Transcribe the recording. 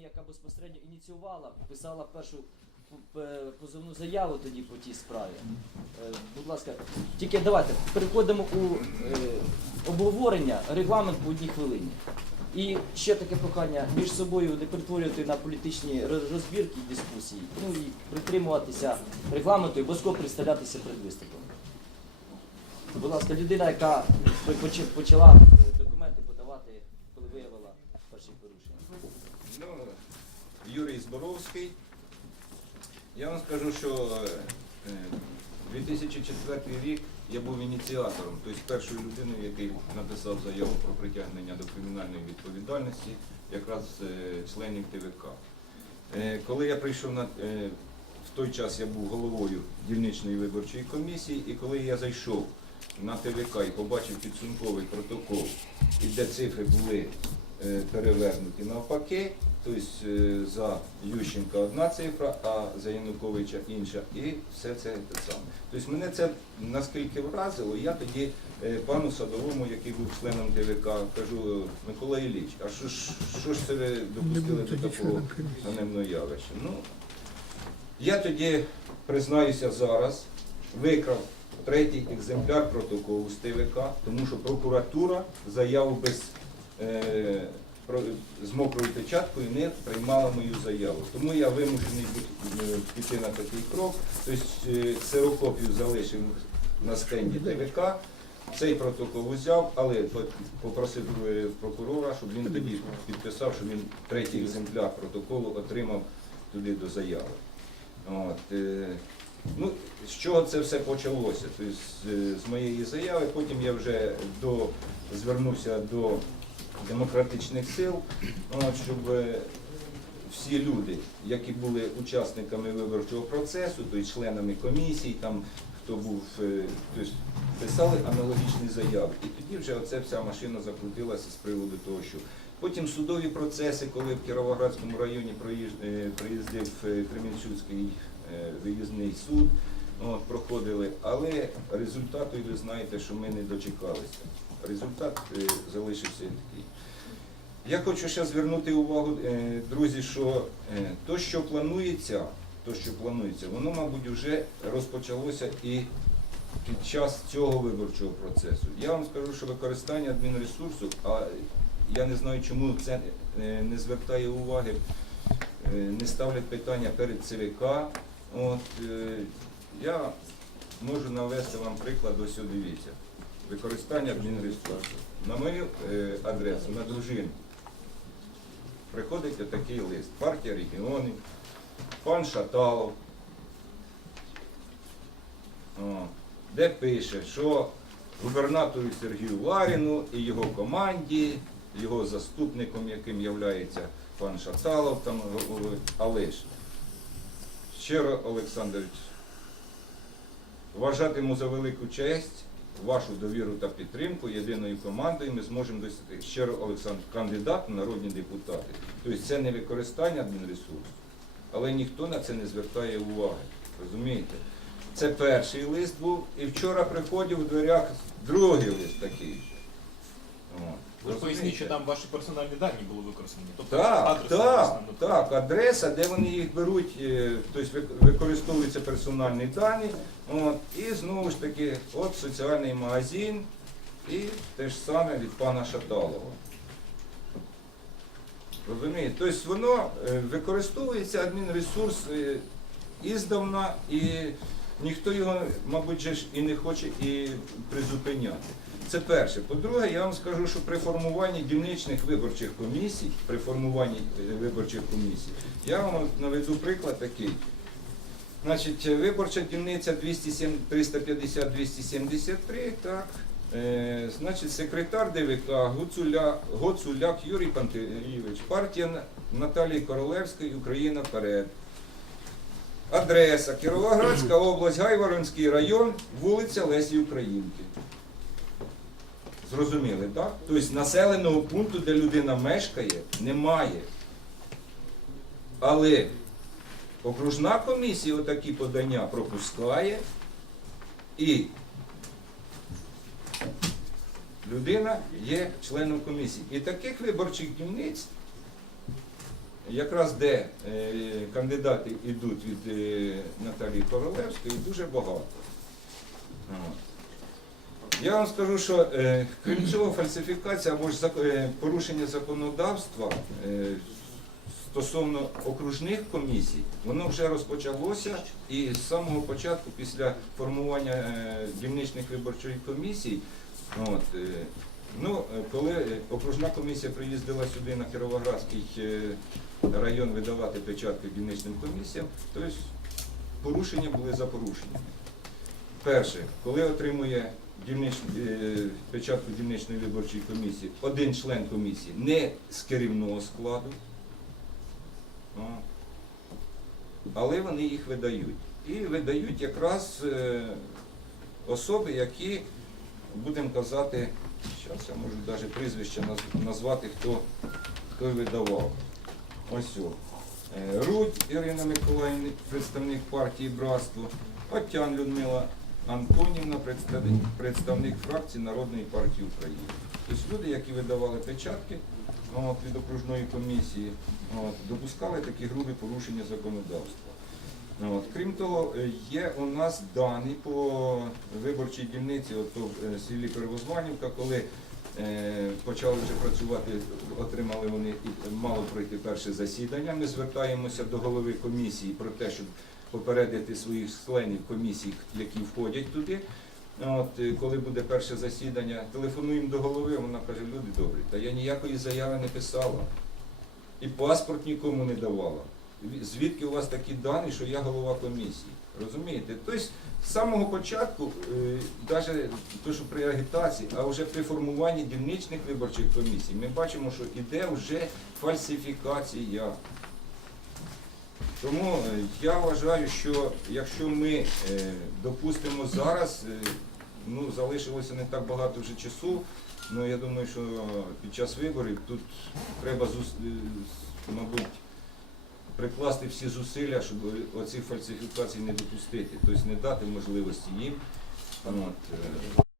особі, яка безпосередньо ініціювала, писала першу е, позовну заяву тоді по тій справі. Е, Будь ласка, тільки давайте переходимо у е, обговорення, регламент по одній хвилині. І ще таке прохання між собою не перетворювати на політичні розбірки і дискусії, ну і притримуватися регламенту і обов'язково представлятися перед виступом. Будь ласка, людина, яка почала коли виявила перші порушення. Ну, Юрій Зборовський. Я вам скажу, що е, 2004 рік я був ініціатором, тобто першою людиною, який написав заяву про притягнення до кримінальної відповідальності, якраз е, членів ТВК. Е, Коли я прийшов на е, в той час я був головою дільничної виборчої комісії, і коли я зайшов на ТВК і побачив підсумковий протокол, де цифри були е, перевернуті навпаки, тобто е, за Ющенка одна цифра, а за Януковича інша, і все це те саме. Тобто мене це наскільки вразило, я тоді е, пану Садовому, який був членом ТВК, кажу, Микола Ілліч, а що ж, що ж це ви допустили до такого ганебного явища? Ну, я тоді признаюся зараз, викрав третій екземпляр протоколу з ТВК, тому що прокуратура заяву без е, про- з мокрою печаткою не приймала мою заяву. Тому я вимушений е, піти на такий крок. Тобто е, ксерокопію залишив на стенді ТВК. Цей протокол взяв, але по- попросив е, прокурора, щоб він тоді підписав, що він третій екземпляр протоколу отримав туди до заяви. От, ну, з чого це все почалося? Тобто, з, з моєї заяви, потім я вже до, звернувся до демократичних сил, щоб е, всі люди, які були учасниками виборчого процесу, тобто членами комісій, там, хто був, е, тобто, писали аналогічні заяви. І тоді вже оця вся машина закрутилася з приводу того, що потім судові процеси, коли в Кіровоградському районі е, приїздив е, Кремінчуцький е, виїзний суд, от, проходили, але результату, і ви знаєте, що ми не дочекалися. Результат е, залишився такий. Я хочу ще звернути увагу, е, друзі, що е, то, що планується, то, що планується, воно, мабуть, вже розпочалося і під час цього виборчого процесу. Я вам скажу, що використання адмінресурсу, а я не знаю, чому це е, не звертає уваги, е, не ставлять питання перед ЦВК. От, е, я можу навести вам приклад, ось ось дивіться. Використання адмінресурсу. На мою е, адресу, на дружинку, приходить отакий лист. Партія регіонів, пан Шаталов, де пише, що губернатору Сергію Ларіну і його команді, його заступником, яким є пан Шаталов, там, о, але ж щиро, Олександрович, вважатиму за велику честь вашу довіру та підтримку єдиною командою ми зможемо досягти. Щиро, Олександр, кандидат в народні депутати. Тобто це не використання адмінресурсу, але ніхто на це не звертає уваги. Розумієте? Це перший лист був, і вчора приходив у дверях другий лист такий. От. Ви поясніть, що там ваші персональні дані були використані. Тобто Так, адрес так, так, адреса, де вони їх беруть, е, тобто вик- використовуються персональні дані. От, і знову ж таки, от соціальний магазин і те ж саме від пана Шаталова. Розумієте? Тобто воно е, використовується адмінресурс е, іздавна і ніхто його, мабуть, же ж і не хоче і призупиняти. Це перше. По-друге, я вам скажу, що при формуванні дільничних виборчих комісій, при формуванні е, виборчих комісій, я вам наведу приклад такий. Значить, виборча дільниця 350-273, так. Е, значить, секретар ДВК Гуцуля, Гоцуляк Юрій Пантелійович, партія Наталії Королевської, Україна вперед. Адреса Кіровоградська область, Гайворонський район, вулиця Лесі Українки. Зрозуміли, так? Тобто населеного пункту, де людина мешкає, немає. Але окружна комісія отакі подання пропускає і людина є членом комісії. І таких виборчих дільниць якраз де е, кандидати йдуть від е, Наталії Королевської, дуже багато. Я вам скажу, що е, крім цього, фальсифікація або ж зак- е, порушення законодавства е, стосовно окружних комісій, воно вже розпочалося і з самого початку, після формування е, дільничних виборчих комісій, от, е, ну, е, коли е, окружна комісія приїздила сюди на Кіровоградський е, район видавати печатки дільничним комісіям, то порушення були за порушеннями. Перше, коли отримує дільнич, е, печатку дільничної виборчої комісії один член комісії не з керівного складу, але вони їх видають. І видають якраз е, особи, які, будемо казати, зараз я можу навіть прізвище назвати, хто, хто видавав. Ось о. Е, Рудь Ірина Миколаївна, представник партії Братство, Отян Людмила Антонівна, представник, представник фракції Народної партії України. Тобто люди, які видавали печатки от, від окружної комісії, от, допускали такі грубі порушення законодавства. От. Крім того, є у нас дані по виборчій дільниці, от, в е, селі Первозванівка, коли е, почали вже працювати, отримали вони і мало пройти перше засідання. Ми звертаємося до голови комісії про те, щоб попередити своїх членів комісій, які входять туди. От, е, коли буде перше засідання, телефонуємо до голови, вона каже, люди добрі, та я ніякої заяви не писала. І паспорт нікому не давала. Звідки у вас такі дані, що я голова комісії? Розумієте? Тобто з самого початку, навіть то, що при агітації, а вже при формуванні дільничних виборчих комісій, ми бачимо, що іде вже фальсифікація. Тому е, я вважаю, що якщо ми е, допустимо зараз, е, ну залишилося не так багато вже часу, ну я думаю, що під час виборів тут треба мабуть прикласти всі зусилля, щоб оцих фальсифікацій не допустити, тобто не дати можливості їм. От,